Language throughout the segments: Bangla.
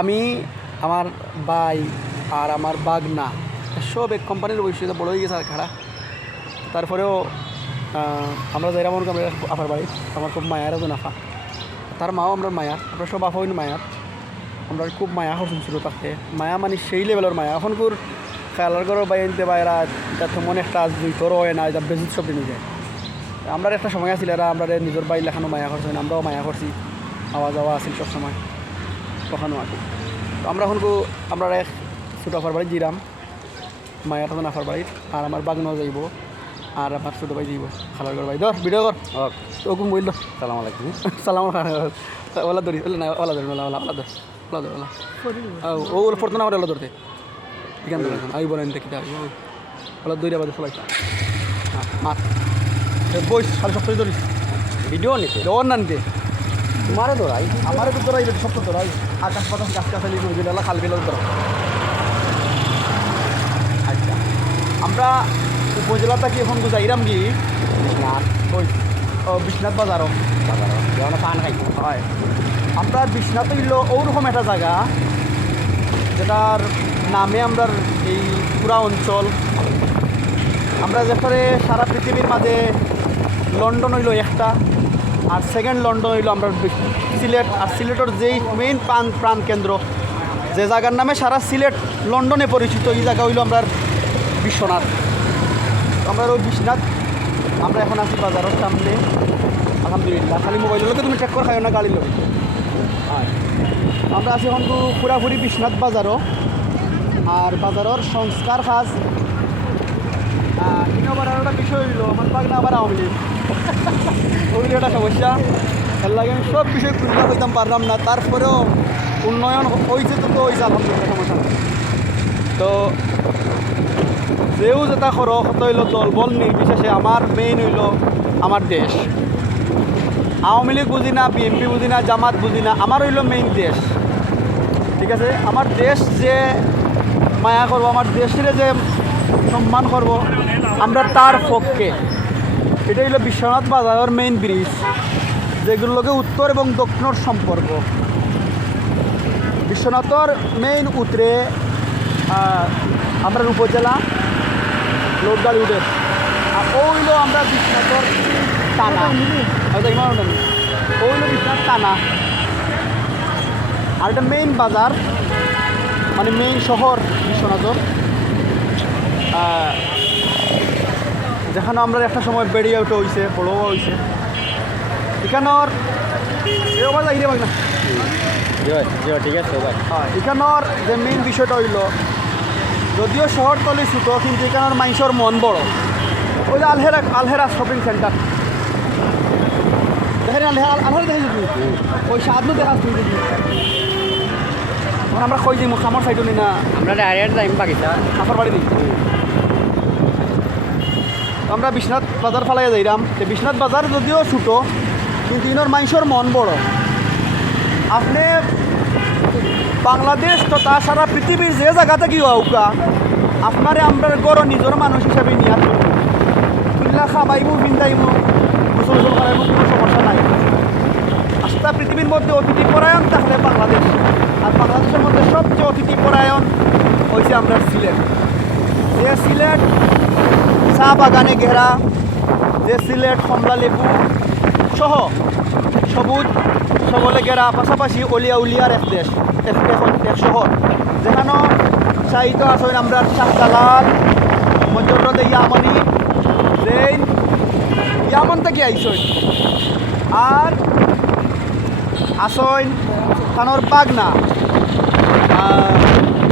আমি আমার ভাই আর আমার বাগনা সব এক কোম্পানির ভবিষ্যতে বড় হয়ে গেছে আর খাড়া। তারপরেও আমরা যাই আমার আপার বাড়ি আমার খুব মায়ার একজন আফা, তার মাও আমরা মায়ার, আমরা সব আফা হইনি মায়ার। আমরা খুব মায়া হচ্ছিল ছিল তাকে, মায়া মানে সেই লেভেলের মায়া। এখনকার খেলার ঘর বাই আনতে বাইরা তো মনে একটা দুই তোর হয় না, এটা বেজিত সব দিন যায়। আমরা একটা সময় আছিল এরা আমরা নিজের বাড়ি লেখানো মায়া করছি, আমরাও মায়া করছি, আওয়া যাওয়া আছিল সব সময় কখনো আর কি। তো আমরা এখন আমরা এক ছোটো আফার বাড়ি জিরাম, মায়া তখন আফার বাড়ির, আর আমার বাগনাও যাইব, আর আমার ছোটো ভাই যাইব খালার ঘর ভাই। ধর ভিডিও কর তো ওকে বলল সালাম আলাইকুম সালাম ওলা ধরি না ওলা ধরি ওলা ওলা ওলা ধর ওলা ধর ওলা ও ওলা ফোরতো না আমার ওলা ধরতে এখান থেকে আমি বলেন দেখি ওলা দইরা বাজে ফলাই মাছ বইস 7:30 ধরিস ভিডিও নিতে ওর না নিতে তোমারও ধরাই আমারও তো ধরাই সব তো ধরাই আকাশ পাতাস গাছ গাছালি নদীবেলা খাল বিলা ধরা। আচ্ছা আমরা উপজেলাটা কি এখন যাইরাম কি বিশ্বনাথ ওই বিশ্বনাথ বাজারও যেমন পান খাই হয়। আমরা বিশ্বনাথ হইল ওরকম একটা জায়গা যেটার নামে আমরা এই পুরা অঞ্চল আমরা যেখানে সারা পৃথিবীর মাঝে লন্ডন হইল একটা, আর সেকেন্ড লন্ডন হইল আমরা সিলেট। আর সিলেটের যেই মেইন প্রাণ কেন্দ্র যে জায়গার নামে সারা সিলেট লন্ডনে পরিচিত, এই জায়গা হইল আমরা বিশ্বনাথ। আমরা ওই বিশ্বনাথ আমরা এখন আছি বাজারের সামনে আলহামদুলিল্লাহ। খালি মোবাইলের লোকে তুমি চেক করে খাইও না গাড়ির লোক। আর আমরা আছি এখন পুরাপুরি বিশ্বনাথ বাজারও, আর বাজারের সংস্কার কাজ আবার আর একটা বিষয় হইল আমার বাগনা আবার আওয়ামী লীগ ওই একটা সমস্যা। এর লাগে আমি সব বিষয় খুঁজলা হইতাম পারলাম না, তারপরেও উন্নয়ন হয়েছে তো হয়েছে আলহামদুলিল্লাহ, সমস্যা নেই। তো যেও যেটা করো কত হইল দল বল নির্বিশেষে আমার মেইন হইল আমার দেশ। আওয়ামী লীগ বুঝি না, বিএনপি বুঝি না, জামাত বুঝি না, আমার হইল মেইন দেশ। ঠিক আছে, আমার দেশ যে মায়া করবো, আমার দেশের যে সম্মান করব, আমরা তার পক্ষে। এটা হইল বিশ্বনাথ বাজারের মেইন ব্রিজ, যেগুলোকে উত্তর এবং দক্ষিণের সম্পর্ক। বিশ্বনাথর মেইন উত্তরে আমরা উপজেলা লোক গাড়ি উঠে, আর ওইল আমরা বিশ্বনাথর টানা ওইল বিশ্বনাথ টানা। আর এটা মেইন বাজার মানে মেইন শহর বিশ্বনাথর, যেখানে আমরা একটা সময় বেড়িয়ে উঠে হয়েছে, বড় হয়েছে এখানোর না ঠিক আছে। এখানোর যে মেইন বিষয়টা হইল, যদিও শহরতলি ছোটো কিন্তু এখানোর মানুষের মন বড়। ওই যে আলহেরা শপিং সেন্টার দেখেন, আলহেরা দেখেছি তুমি ওই সাদনু দেখা তুমি দেখি। আমরা কই যাই আমার সাইডও নি না, আমরা ডাইরেক্ট যাইম পাকিস্তান আফার বাড়ি দিই। আমরা বিশ্বনাথ বাজার ফালাই যাইরাম। বিশ্বনাথ বাজার যদিও ছোটো কিন্তু ইনোর মানুষের মন বড়। আপনি বাংলাদেশ তো তা সারা পৃথিবীর যে জায়গাতে কি হউকা আপনারে আমরা গড় নিজের মানুষ হিসাবে নিয়ে তুল্লা খাবাইমু বিন্দাইমু গোসল করাইমু, কোনো সমস্যা নাই। আস্তা পৃথিবীর মধ্যে অতিথি পরায়ণ তাহলে বাংলাদেশ, আর বাংলাদেশের মধ্যে সবচেয়ে অতিথি পরায়ণ হয়েছে আমরা সিলেট। যে সিলেট চা বাগানে ঘেরা, যে সিলেট কমলা লেবু সহ সবুজ সবলে ঘেরা, পাশাপাশি অলিয়া উলিয়ার এক দেশ, এক শহর, যেখানে চাহিত আসেন আমরা শাহজালাল, মধ্যপ্রদেশ ইয়ামনি জৈন ইয়ামন থেকে আইসন, আর আসইন খানোর বাগনা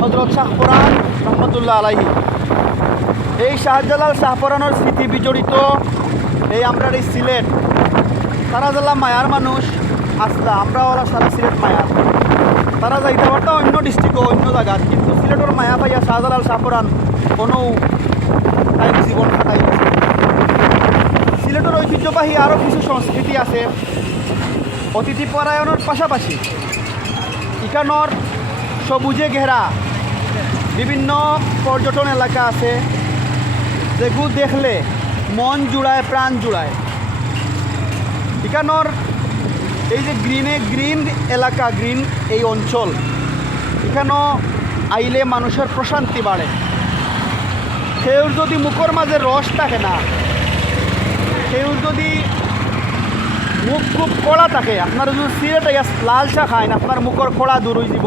হজরত শাহপুরান রহমতুল্লাহ আলাইহি। এই শাহজালাল শাহপুরানোর স্মৃতি বিজড়িত এই আমরা এই সিলেট, তারা জেলা মায়ার মানুষ আসলা, আমরা ওরা সারা সিলেট মায়ার। তারা যাইতে পারতো অন্য ডিস্ট্রিক্টও অন্য জায়গার, কিন্তু সিলেটের মায়া পাইয়া শাহজালাল শাহপুরান কোনো তাই জীবন কাটাই। সিলেটের ঐতিহ্যবাহী আরও কিছু সংস্কৃতি আছে অতিথি পরায়ণের পাশাপাশি। এখানোর সবুজে ঘেরা বিভিন্ন পর্যটন এলাকা আছে, যেগুলো দেখলে মন জুড়ায়, প্রাণ জুড়ায়। এখানোর এই যে গ্রিন এলাকা, গ্রিন এই অঞ্চল, এখানে আইলে মানুষের প্রশান্তি বাড়ে। কেউ যদি মুখের মাঝে রস থাকে না, কেউ যদি মুখ খুব কড়া থাকে, আপনার যদি সিগারেট লাল চা খায় আপনার মুখের কড়া দূর হয়ে যাব,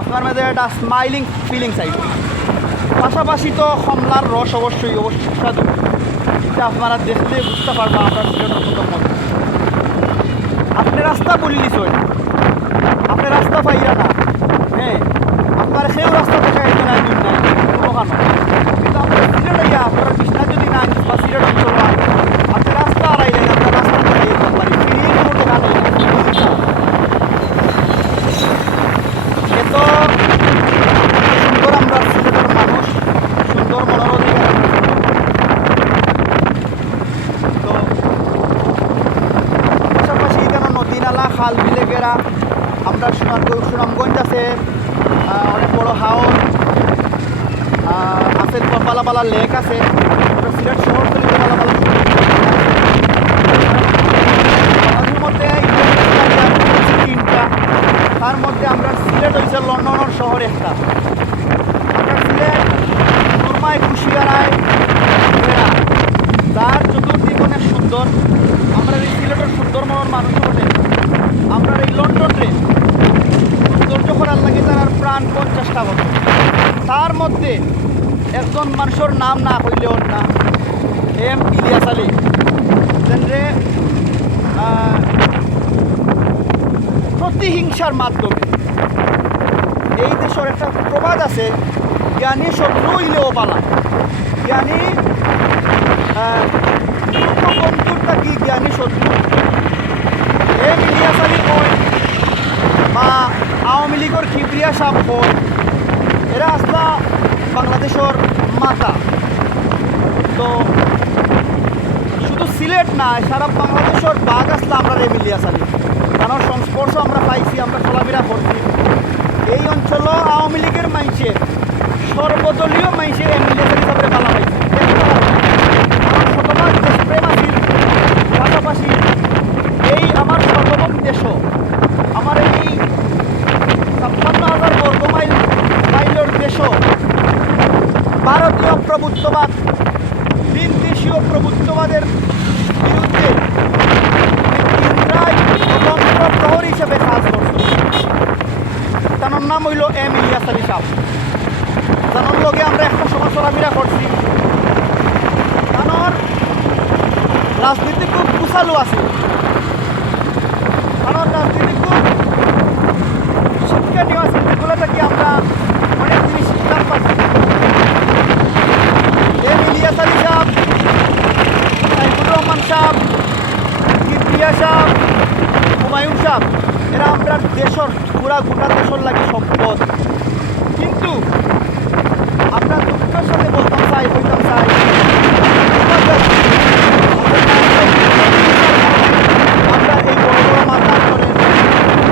আপনার মাঝে একটা স্মাইলিং ফিলিংস আইব। পাশাপাশি তো কমলার রস অবশ্যই সুস্বাদু, এটা আপনারা দেখলে বুঝতে পারবেন আপনার সিগারেটের মতো মত। আপনি রাস্তা বলি দিচ্ছেন, আপনি রাস্তা পাইয়া না, হ্যাঁ আপনার সেও রাস্তা দেখা যাইতে না, দূর নাই ওখানে, কিন্তু আপনার সিগারেট আইয়া আপনার বিছনা যদি নাই বা সিগারেট অঞ্চল না, আপনি রাস্তা আড়াইলেন, আপনার রাস্তা দেখাই যেতে পারি, ফিরিয়ে কোনো দেখা নেই। এত সুন্দর আমরা সিলেটের মানুষ, সুন্দর মনের অধিকার। তো পাশাপাশি এখানে নদী নালা খাল বিলে গেরা, আমরা সুনামগঞ্জ আছে, অনেক বড় হাওর আছে, বালা বালা লেক আছে। আমরা সিলেট শহর থেকে বালা বালা মধ্যে তিনটা, তার মধ্যে আমরা সিলেট হয়েছে লন্ডনের শহর একটা। আমরা সিলেট সুরমায় কুশিয়ারায় ঘেরা, তার চতুর্দিক অনেক সুন্দর। আমরা এই সিলেটের সুন্দর মনের মানুষ বটে, আমরা এই লন্ডনে সৌন্দর্য করার লাগে তার প্রাণ 50টা বছর। তার মধ্যে একজন মানুষের নাম না কইলেও না, এম ইলিয়াস আলী, যে প্রতিহিংসার মাধ্যমে এই দেশের একটা প্রবাদ আছে, জ্ঞানী শত্রু হইলেও পালা। জ্ঞানী বন্ধুরটা কি জ্ঞানী শত্রু। এম ইলিয়াস আলী কয় বা আওয়ামী লীগের কিবরিয়া সাহেব কয়, এরা আসলা বাংলাদেশের মাতা। তো শুধু সিলেট না, সারা বাংলাদেশের বাঘ আসলা আমরা এম ইলিয়াস আলী, কারণ সংস্পর্শ আমরা পাইছি, আমরা চলাফেরা করছি। এই অঞ্চল আওয়ামী লীগের মাইসে সর্বদলীয় মাইসে এম ইলিয়াস আলী সাহেবের পালা পাইছে। শতভাগ দেশপ্রেম আছে। পাশাপাশি এই আমার সর্বভৌম দেশও, আমার এই 56,000 বর্গ মাইলের দেশও ভারতীয় প্রভুত্ববাদ, তিন দেশীয় প্রভুত্ববাদের বিরুদ্ধে ইন্দ্রায় স্বতন্ত্র প্রহরী হিসেবে কাজ করছে। তার নাম হইল এম ইলিয়াস আলী সাহেব। জানার লগে আমরা একটা সময় চলাফেরা করছি, কারণ রাজনীতি খুব কুশালু আছে, কারণ রাজনীতি খুব শিক্ষণীয় আছে, যেগুলো থেকে আমরা অনেক জিনিস শিক্ষা পাচ্ছি। এম ইলিয়াস আলী সাহেব, সাইফুর রহমান সাহেব, কিবরিয়া সাহেব, হুমায়ুন সাহেব, এরা আমরা দেশের পুরা গোটা দেশের লাগে সম্পদ। কিন্তু আমরা দুঃখের সাথে বলতাম চাই, হইতাম চাই, আমরা এই বড় বড় মাথা করে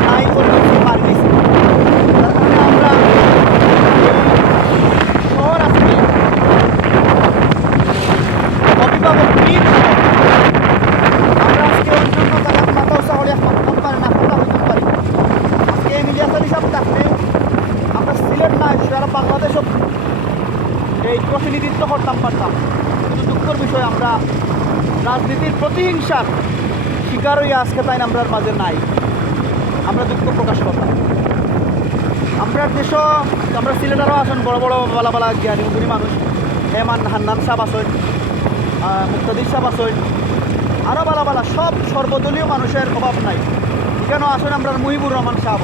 নাই করতে পারি। তার কারণে আমরা শহর আজকে অভিভাবক বীর, আমরা আজকে অন্যান্য জায়গায় মাথা উঁচা হলে মাথা পারি না, কথা হইতে পারি। আজকে এম ইলিয়াস আলী সাহেব থাকলে আমরা সিলেট না, সারা বাংলাদেশও এই প্রতিনিধিত্ব করতাম পারতাম। কিন্তু দুঃখের বিষয় আমরা রাজনীতির প্রতিহিংসার শিকার হয়ে আজকে তাই আমরা মাঝে নাই, আমরা দুঃখ প্রকাশ করতাম। আমরা দেশও আমরা সিলেটারও আসেন বড় বড় বালা বালা জ্ঞানী গুণী মানুষ, হেমান হান্নান সাহেব আসেন, মুক্তাদির সাহেব আসেন, আরও বালা বালা সব সর্বদলীয় মানুষের অভাব নাই। কেন আসেন আমরা মুহিবুর রহমান সাহেব,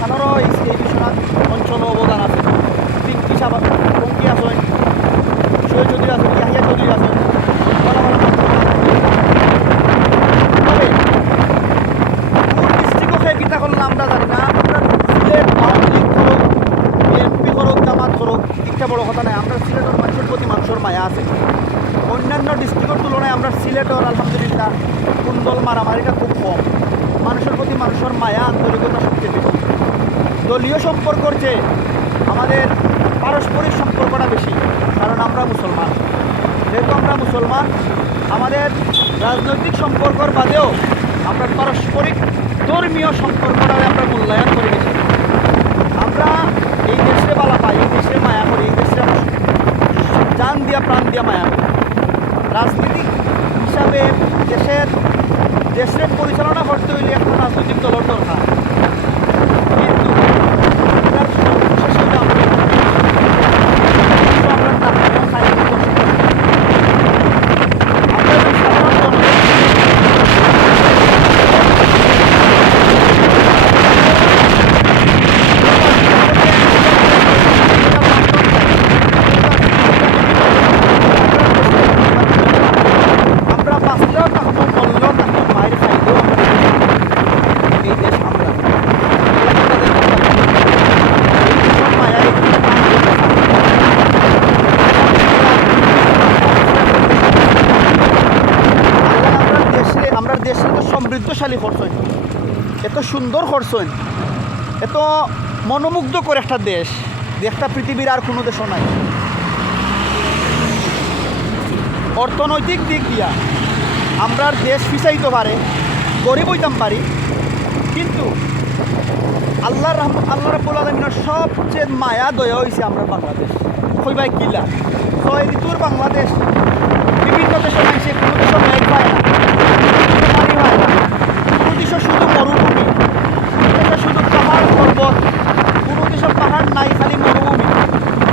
তারও এই বিশ্বনাথ অঞ্চল অবদান আছে। পিঙ্কি সাহেব পঙ্কি আসেন, সৈয়দ চৌধুরী আসেন, ইয়াহিয়া চৌধুরী আসেন, বালা বালা গীতা করলাম আমরা জানি না। আমরা সিলেট আওয়ামী লীগ করুক, বিএনপি করুক, জামাত করুক, একটা বড় কথা নাই, আমরা সিলেটের মানুষের প্রতি মানুষের মায়া আছে। অন্যান্য ডিস্ট্রিক্টের তুলনায় আমরা সিলেটের আলহামদুলিল্লাহ কুন্দল মারামারিটা খুব কম, মানুষের প্রতি মানুষের মায়া আন্তরিকতা সবচেয়ে বেশি। দলীয় সম্পর্কর চেয়ে আমাদের পারস্পরিক সম্পর্কটা বেশি, কারণ আমরা মুসলমান। যেহেতু আমরা মুসলমান, আমাদের রাজনৈতিক সম্পর্কর বাদেও আমরা পারস্পরিক ধর্মীয় সম্পর্কটা আমরা মূল্যায়ন করে বেশি। আমরা সুন্দর করছেন, এত মনোমুগ্ধকর একটা দেশ, দেশটা পৃথিবীর আর কোনো দেশও নাই। অর্থনৈতিক দিক দিয়া আমরা দেশ পিছাইতে পারে, গরিব হইতাম পারি, কিন্তু আল্লাহ রাব্বুল আলামিনের সবচেয়ে মায়া দয়া হয়েছে আমরা বাংলাদেশ। কইবাই কিলা 6 ঋতুর বাংলাদেশ। বিভিন্ন দেশের মানুষে কোনো দেশও মেঘ পায় না, পানি পায় না, কোনো দেশে শুধু মরুভূমি, কোনো দেশে শুধু পাহাড় পর্বত, কোনো দেশের পাহাড় নাই, খালি মরুভূমি।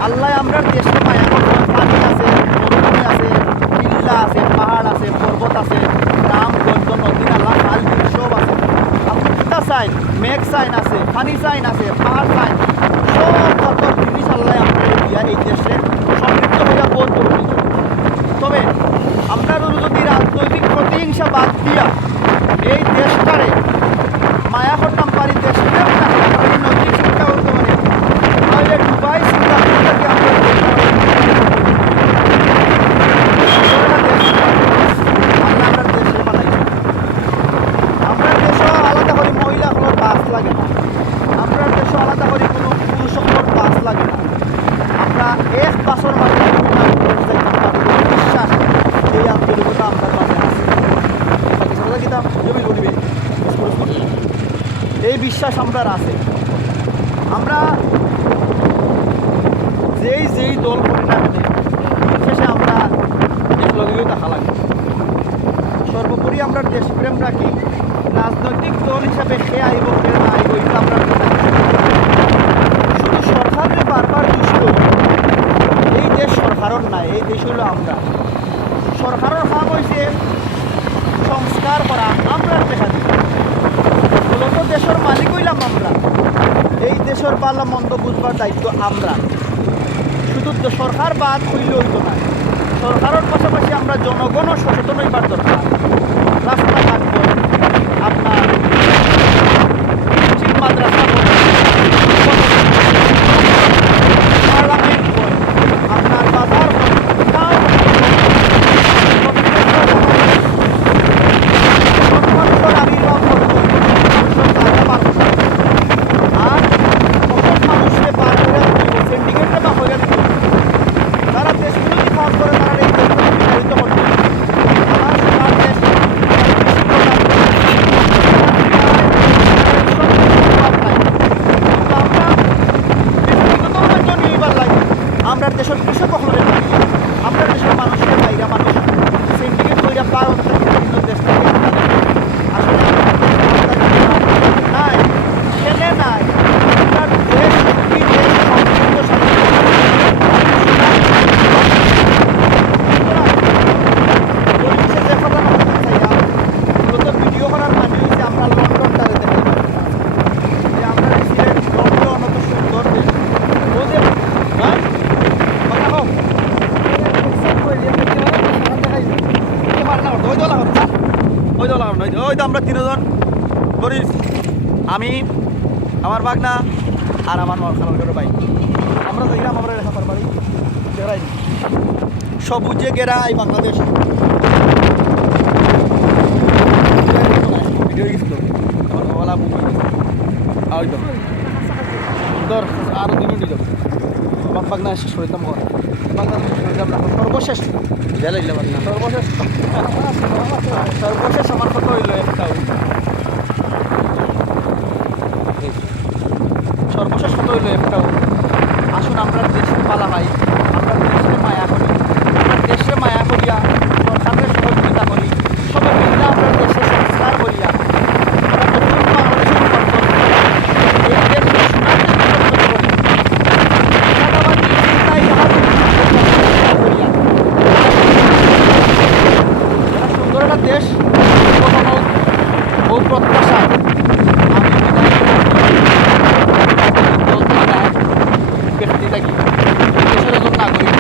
আল্লাহ আমরা দেশে মায়া করবো, পানি আছে, মরুভূমি আছে, কিল্লা আছে, পাহাড় আছে, পর্বত আছে, গ্রাম গঞ্জ নদী নালা খাল বিল সব আছে। আপনি কিতা চাইন, মেঘ চাইন আছে, পানি চাইন আছে, পাহাড় চাইন, সব কত জিনিস আল্লাহ আমরা দিয়া এই দেশে সমৃদ্ধ হইয়া বোধ করবি। তবে আমরা যদি রাজনৈতিক প্রতিহিংসা বাদ দিয়া এই দেশটারে মায়া করতাম পারি, দেশটা নৈতিক শিক্ষা করতে পারি, তাহলে দুবাই সিঙ্গাপুরটাকে আমরা আমরা দেশে বানাই। আমরা দেশও আলাদা করে মহিলাগুলোর বাস লাগে না, আমরা দেশও আলাদা করে কোনো পুরুষগুলোর বাস লাগে না। আমরা এক বাসের মাঝে বিশ্বাস, এই আন্তরিকতা আমার মাঝে আছে। এই বিশ্বাস আমরা আছে। আমরা যেই দল করি না কেন, শেষে আমরা একলগেও দেখা লাগে। সর্বোপরি আমরা দেশপ্রেম রাখি। রাজনৈতিক দল হিসাবে সে আইব কে না আইব এটা আমরা শুধু সরকারের বারবার দুষ্ট, এই দেশ সরকারের নাই, এই দেশ হইল আমরা। সরকারের কাম হয়েছে সংস্কার করা, আমরা দেখা দিই। মূলত দেশের মালিক হইলাম আমরা, এই দেশের ভালো মন্দ বুঝবার দায়িত্ব আমরা। শুধু সরকার বাদ হইলে হইতো না, সরকারের পাশাপাশি আমরা জনগণও সচেতন হইবার দরকার। রাস্তাঘাট আপনার মসজিদ মাদ্রাসা পার্লামেন্ট আপনার বাজার আর মানুষকে পার করে সিন্ডিকেটটা বা হয়ে দিত। তারা দেশ বিরোধী কাজ করে, তারা এই দেশকে বিতাড়িত করতে। আমার সোনার দেশ আমরা দেশের কৃষক হলে আমরা দেশের মানুষের বাইরা মানুষ সিন্ডিকেট কইরা পার বিভিন্ন দেশ থেকে আসলে নাই ছেলে নাই। আপনার দেশ কি দেশ সম্পূর্ণ পরিবেশের যে কথা না বলতে চাই, মূলত ভিডিও করার মানে হচ্ছে আমরা লন্ডনটারে দেখে যে আমরা ছিলেন লন্ডন অত সুন্দর দেশ ও যে হ্যাঁ কথা হোক ওই তো আমরা তিনজন বরিস, আমি, আমার বাগনা আর আমার খালার ভাই, আমরা যাইলাম আমরা রেখা পারবারি গেরাই সবুজে গেরা এই বাংলাদেশ ভিডিও গেছিল ওলা ধর আরো 2 মিনিট যাবো বাগনা শেষ হইতাম ঘর বাগনা সর্বশেষ গেলাইলে বাগনা সর্বশেষ আমার কথা হইল একটাও সর্বশেষ কথা হইল একটাও। আসুন আমরা দেশে পালা ভাই, আমরা দেশে মায়া করি, আমরা দেশে মায়া করিয়া সরকারের সহযোগিতা করি, সবাই মিলে আমরা দেশে সংস্কার করিয়া আমরা নতুন বাংলাদেশের এই দেশকে সুন্দর একটা দেশ ও প্রত্যাশা আমি ব্যক্তি থাকি দেশের একজন নাগরিক।